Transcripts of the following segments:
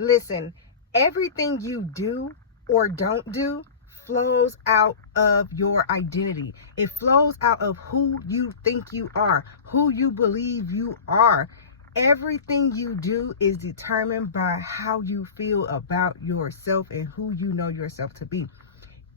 Listen, everything you do or don't do flows out of your identity. It flows out of who you think you are, who you believe you are. Everything you do is determined by how you feel about yourself and who you know yourself to be.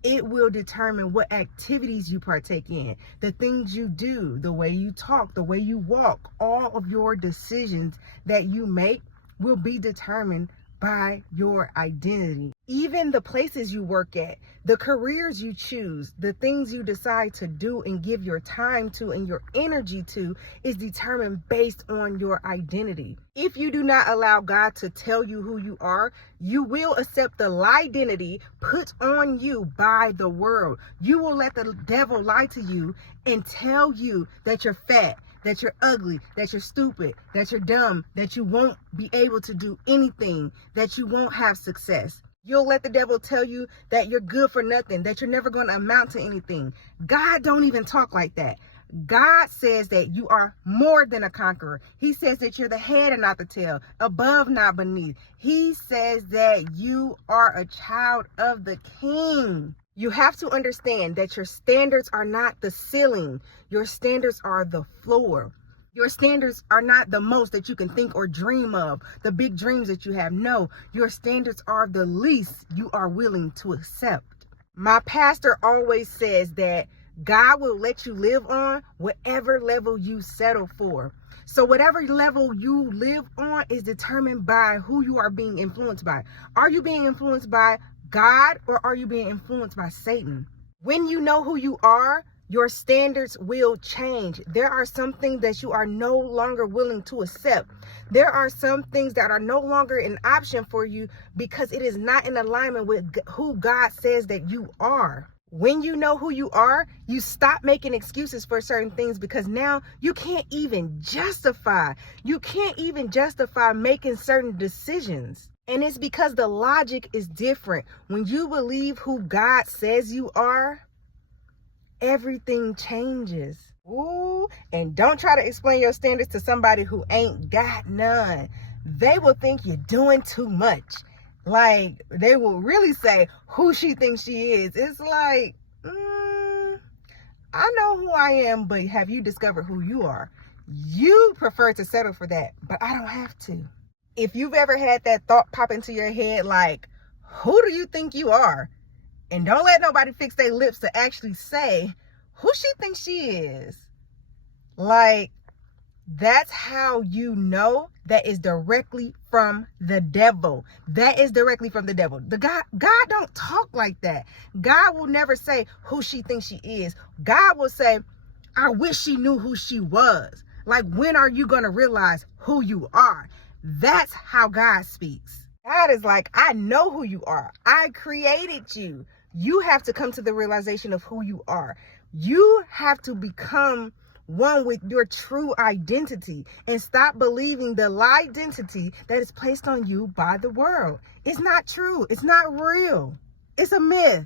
It will determine what activities you partake in, the things you do, the way you talk, the way you walk. All of your decisions that you make will be determined by your identity. Even the places you work at, the careers you choose, the things you decide to do and give your time to and your energy to is determined based on your identity. If you do not allow God to tell you who you are, you will accept the liedentity put on you by the world. You will let the devil lie to you and tell you that you're fat, that you're ugly, that you're stupid, that you're dumb, that you won't be able to do anything, that you won't have success. You'll let the devil tell you that you're good for nothing, that you're never going to amount to anything. God don't even talk like that. God says that you are more than a conqueror. He says that you're the head and not the tail, above, not beneath. He says that you are a child of the King. You have to understand that your standards are not the ceiling. Your standards are the floor. Your standards are not the most that you can think or dream of, the big dreams that you have. No, your standards are the least you are willing to accept. My pastor always says that God will let you live on whatever level you settle for. So whatever level you live on is determined by who you are being influenced by. Are you being influenced by God or are you being influenced by Satan? When you know who you are, your standards will change. There are some things that you are no longer willing to accept. There are some things that are no longer an option for you because it is not in alignment with who God says that you are. When you know who you are, you stop making excuses for certain things because now you can't even justify. You can't even justify making certain decisions. And it's because the logic is different. When you believe who God says you are, everything changes. Ooh, and don't try to explain your standards to somebody who ain't got none. They will think you're doing too much. Like, they will really say who she thinks she is. It's like, I know who I am, but have you discovered who you are? You prefer to settle for that, but I don't have to. If you've ever had that thought pop into your head, like, who do you think you are? And don't let nobody fix their lips to actually say who she thinks she is. Like, that's how you know that is directly from the devil. That is directly from the devil. God don't talk like that. God will never say who she thinks she is. God will say, I wish she knew who she was. Like, when are you going to realize who you are? That's how God speaks. God is like, I know who you are. I created you. You have to come to the realization of who you are. You have to become one with your true identity and stop believing the lie identity that is placed on you by the world. It's not true. It's not real. It's a myth.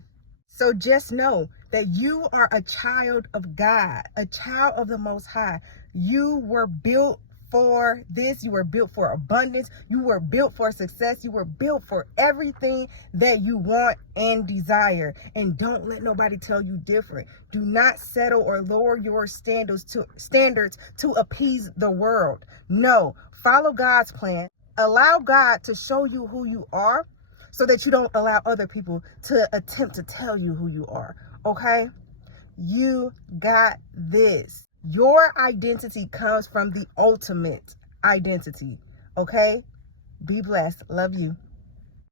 So just know that you are a child of God, a child of the Most High. You were built for this. You were built for abundance. You were built for success. You were built for everything that you want and desire. And don't let nobody tell you different. Do not settle or lower your standards to appease the world. No, follow God's plan. Allow God to show you who you are so that you don't allow other people to attempt to tell you who you are. Okay? You got this. Your identity comes from the ultimate identity. Okay? Be blessed. Love you.